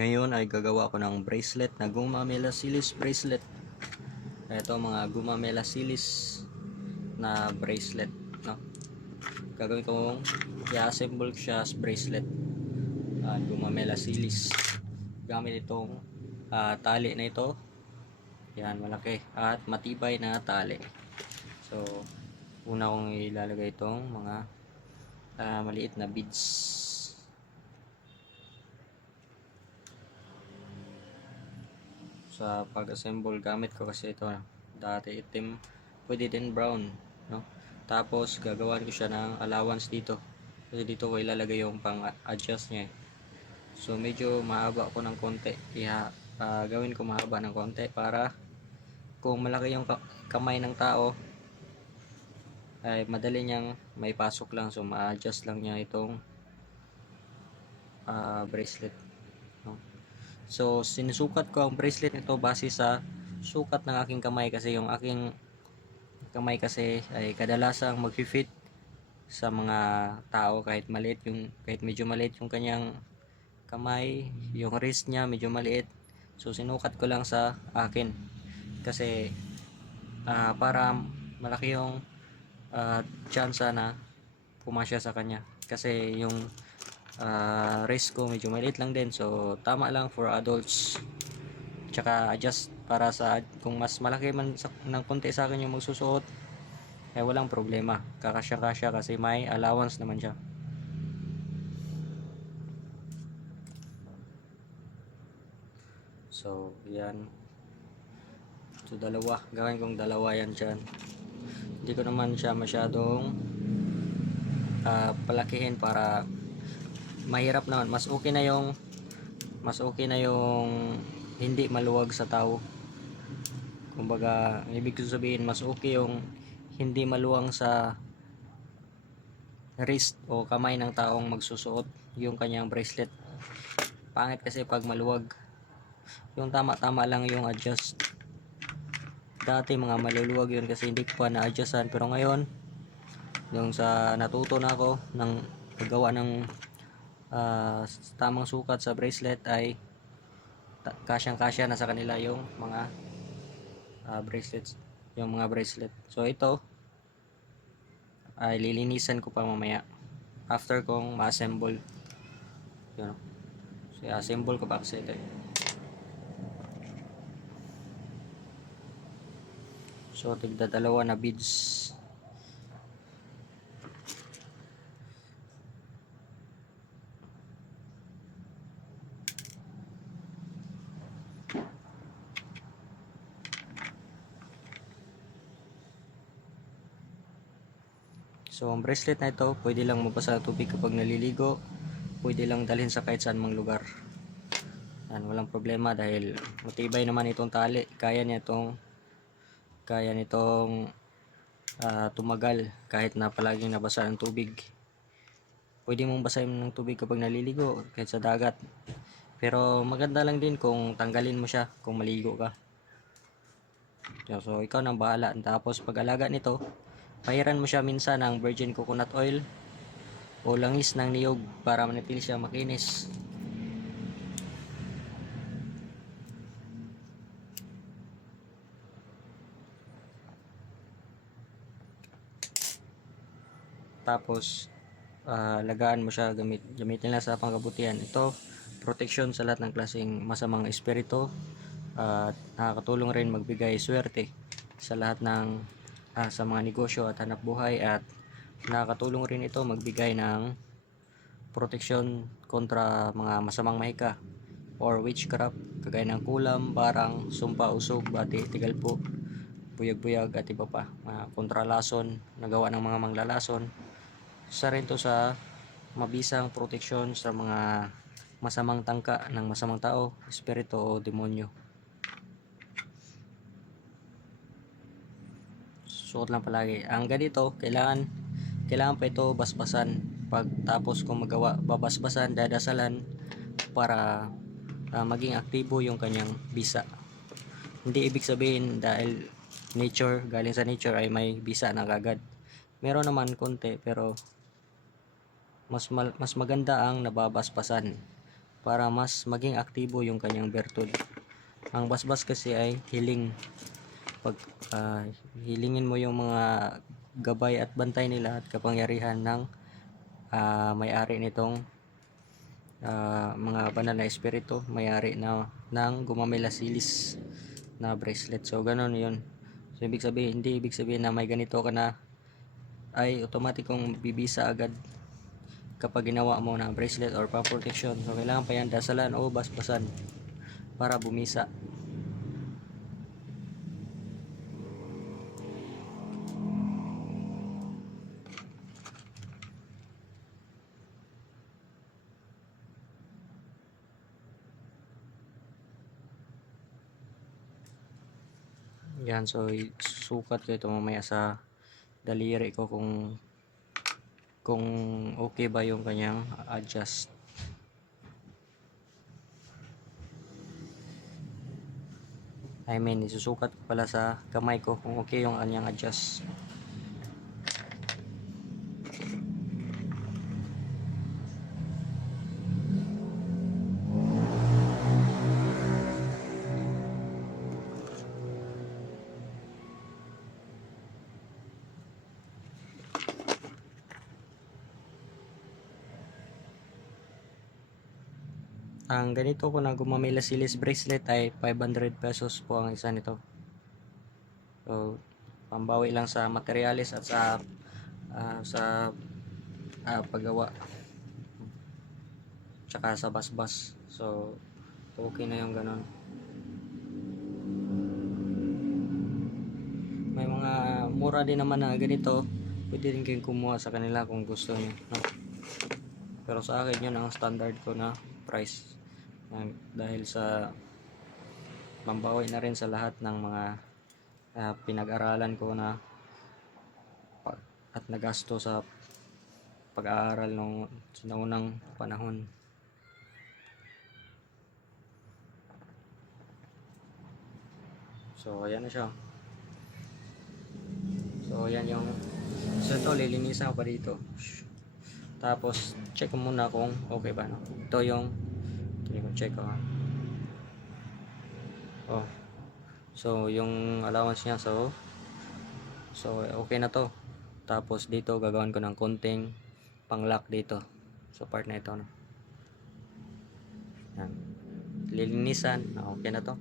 Ngayon ay gagawa ako ng bracelet na Gumamela Silis bracelet. Ito mga Gumamela Silis na bracelet. No? Gagawin kong i-assemble siya as bracelet. Uh, Gumamela Silis. Gamit itong ah, tali na ito. Yan, malaki. At matibay na tali. So, una kong ilalagay itong mga ah, maliit na beads. Sa pag-assemble gamit ko kasi ito dati itim pwede din brown no tapos gagawan ko siya ng allowance dito kasi dito ko ilalagay yung pang adjust niya eh. so medyo mahaba ko ng konti kaya ah, gawin ko mahaba ng konti para kung malaki yung ka- kamay ng tao ay madali niyang may pasok lang so ma-adjust lang niya itong ah, bracelet? So, sinusukat ko ang bracelet nito base sa sukat ng aking kamay kasi yung aking kamay kasi ay kadalasang mag-fit sa mga tao kahit maliit yung kahit medyo maliit yung kanyang kamay, yung wrist niya medyo maliit. So, sinukat ko lang sa akin kasi ah, para malaki yung ah, tsansa na pumasya sa kanya kasi yung ah wrist ko medyo maliit lang din. So tama lang for adults. Tsaka adjust para sa kung mas malaki man sa, ng konti sa akin yung magsusuot eh walang problema. Kakasya kasya kasi may allowance naman siya. So yan. So dalawa. Gawin kong dalawa yan dyan. Hindi ko naman siya masyadong ah, palakihin para mahirap naman mas okay na yung mas okay na yung hindi maluwag sa tao. Kumbaga ibig sabihin mas okay yung hindi maluwang sa wrist o kamay ng taong magsusuot yung kanyang bracelet. Pangit kasi pag maluwag. Yung tama tama lang yung adjust. Dati mga maluluwag yun kasi hindi ko pa na-adjustan. Pero ngayon yung sa natuto na ako ng paggawa ng ah, tamang sukat sa bracelet ay kasyang-kasya na sa kanila yung mga ah, bracelets yung mga bracelet. So ito ay lilinisan ko pa mamaya after kong ma-assemble. Yun. So i-assemble ko pa kasi ito eh. so tigda dalawa na beads So, ang bracelet na ito, pwede lang mabasa ng tubig kapag naliligo. Pwede lang dalhin sa kahit saan mang lugar. Yan, walang problema dahil matibay naman itong tali. Kaya niya itong kaya nitong ah, tumagal kahit na palaging nabasa ng tubig. Pwede mong basahin ng tubig kapag naliligo kahit sa dagat. Pero maganda lang din kung tanggalin mo siya kung maligo ka. So, ikaw nang bahala. Tapos pag-alaga nito, Pahiran mo siya minsan ng virgin coconut oil o langis ng niyog para manatili siya makinis. Tapos ah, lagaan mo siya gamit gamitin lang sa pangkabutihan. Ito protection sa lahat ng klaseng masamang espiritu at nakakatulong rin magbigay swerte sa lahat ng ah, sa mga negosyo at hanap buhay. At nakakatulong rin ito magbigay ng proteksyon kontra mga masamang mahika or witchcraft. Kagaya ng kulam, barang, sumpa, usog, bati, tigalpo, buyag-buyag at iba pa. Mga kontralason nagawa ng mga manglalason. Isa rin to sa mabisang proteksyon sa mga masamang tangka ng masamang tao, espiritu o demonyo. Suot lang palagi. Ang ganito, kailangan kailangan pa ito basbasan. Pagtapos kung magawa, babasbasan, dadasalan para ah, maging aktibo yung kanyang bisa. Hindi ibig sabihin dahil nature, galing sa nature ay may bisa na kagad. Meron naman konti pero mas mal- mas maganda ang nababasbasan para mas maging aktibo yung kanyang bertud. Ang basbas kasi ay healing. Pag ah, hilingin mo yung mga gabay at bantay nila at kapangyarihan ng ah, may-ari nitong ah, mga banal na espiritu, may-ari na ng gumamela silis na bracelet. So ganun 'yun. So ibig sabihin, hindi ibig sabihin na may ganito ka na ay automatikong bibisa agad kapag ginawa mo na bracelet or pang protection. So kailangan pa yan dasalan o basbasan para bumisa. Yan, so sukat ko ito mamaya sa daliri ko kung kung okay ba yung kanyang adjust. I mean, isusukat ko pala sa kamay ko kung okay yung kanyang adjust. Ang ganito ko na gumamila silis bracelet ay 500 pesos po ang isa nito. So, pambawi lang sa materialis at sa ah, sa ah, paggawa. Tsaka sa basbas. So, okay na yung ganon. May mga mura din naman na ganito. Pwede din kayong kumuha sa kanila kung gusto niyo. No? Pero sa akin yun ang standard ko na price. Dahil sa mambawi na rin sa lahat ng mga ah, pinag-aralan ko na at nagasto sa pag-aaral nung sinaunang panahon. So, ayan na siya. So, ayan yung so ito, lilinisan ko pa dito. Tapos, check muna kung okay ba, no? Ito yung ito yung check ko, ha? Oh. So, yung allowance niya, so, so, okay na to. Tapos, dito, gagawin ko ng konting pang-lock dito. So, part na ito, no? Yan. Lilinisan, ah, okay na to.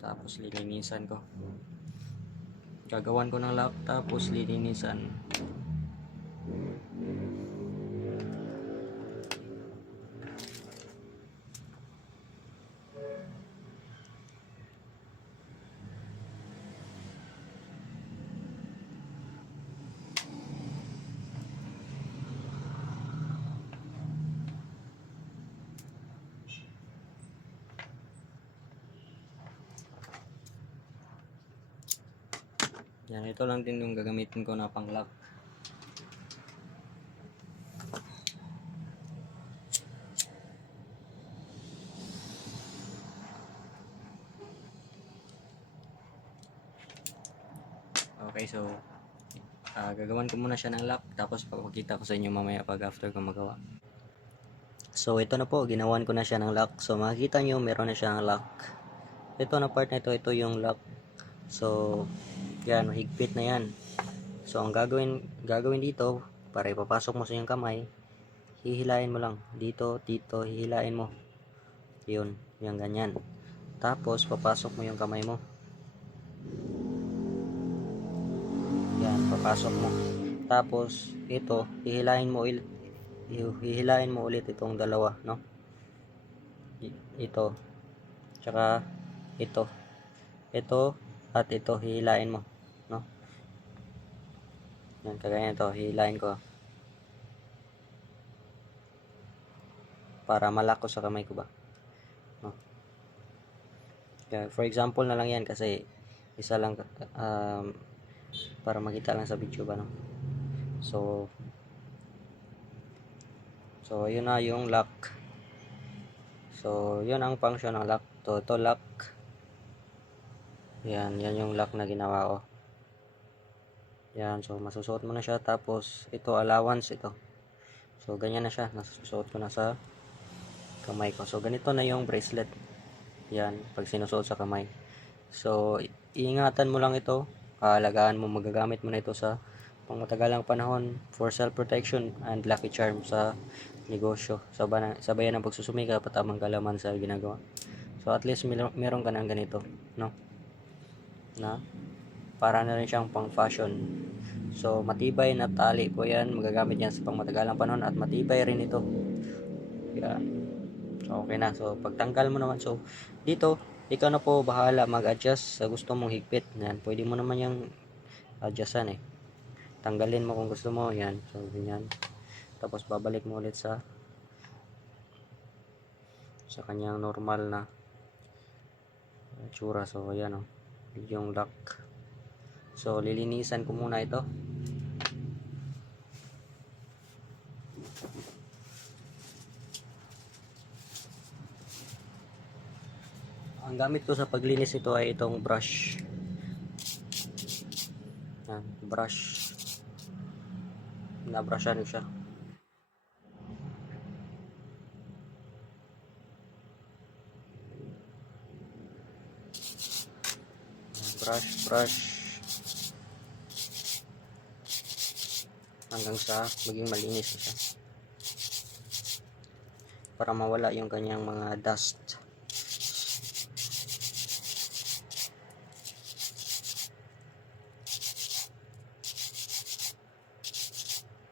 Tapos, lilinisan ko. Gagawan ko ng lock, tapos lilinisan. Yan, ito lang din yung gagamitin ko na pang lock. Okay, so ah, gagawan ko muna siya ng lock tapos papakita ko sa inyo mamaya pag after ko magawa. So ito na po, ginawan ko na siya ng lock. So makikita nyo meron na siyang lock. Ito na part na ito, ito yung lock. So yan, higpit na yan. So, ang gagawin, gagawin dito, para ipapasok mo sa iyong kamay, hihilain mo lang. Dito, dito, hihilain mo. Yun, yung ganyan. Tapos, papasok mo yung kamay mo. Yan, papasok mo. Tapos, ito, hihilain mo ulit. Hihilain mo ulit itong dalawa, no? Ito. Tsaka, ito. Ito, at ito, hihilain mo. Yan, kagaya nito, hihilain ko. Para malak ko sa kamay ko ba. No? For example na lang yan kasi isa lang um, para makita lang sa video ba no. So So yun na yung lock. So yun ang function ng lock. To, to lock yan, yan yung lock na ginawa ko. Yan, so masusuot mo na siya. Tapos, ito allowance ito. So, ganyan na siya. Nasusuot ko na sa kamay ko. So, ganito na yung bracelet. Yan, pag sinusuot sa kamay. So, iingatan mo lang ito. Kaalagaan mo, magagamit mo na ito sa pangmatagalang panahon for self-protection and lucky charm sa negosyo. Sabay, sabayan ng pagsusumika, patamang kalaman sa ginagawa. So, at least mer- meron ka ng ganito, no? Na, para na rin siyang pang fashion. So, matibay na tali po yan. Magagamit yan sa pangmatagalang panahon at matibay rin ito. Yan. So, okay na. So, pagtanggal mo naman. So, dito, ikaw na po bahala mag-adjust sa gusto mong higpit. Yan. Pwede mo naman yung adjustan eh. Tanggalin mo kung gusto mo. Yan. So, ganyan. Tapos, babalik mo ulit sa sa kanyang normal na tsura. So, ayan o. Yung lock. So, lilinisan ko muna ito. Ang gamit ko sa paglinis ito ay itong brush. Yan, brush. Nabrushan ko siya. Brush, brush. Hanggang sa maging malinis na siya. Para mawala yung kanyang mga dust.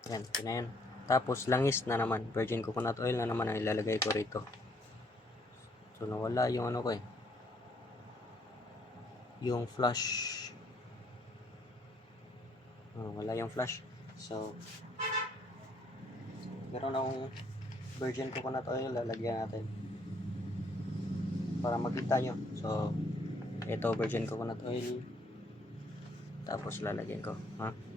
Yan, yun. Tapos, langis na naman. Virgin coconut oil na naman ang ilalagay ko rito. So, nawala yung ano ko eh. Yung flush. Oh, wala yung flush. So, meron akong virgin coconut oil. Lalagyan natin. Para makita nyo. So, ito virgin coconut oil. Tapos, lalagyan ko. Ha?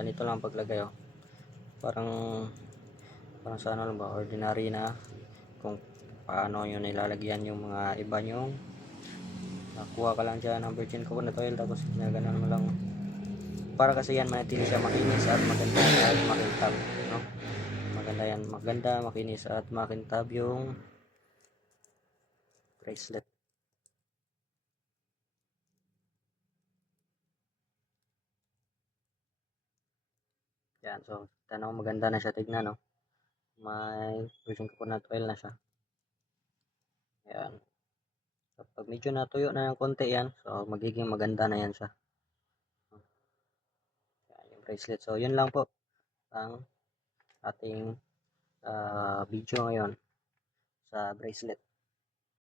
ganito lang paglagay oh. Parang parang sa ano lang ba, ordinary na kung paano yun nilalagyan yung mga iba yung nakuha ka lang dyan ng virgin coconut oil tapos ginaganon mo lang para kasi yan manatili siya makinis at maganda at makintab no? maganda yan maganda makinis at makintab yung bracelet Yan, so, tanong maganda na siya tignan, no? May virgin coconut oil na siya. Yan. So, pag medyo natuyo na ng konti yan, so, magiging maganda na yan siya. Bracelet. So, yun lang po ang ating ah, video ngayon sa bracelet.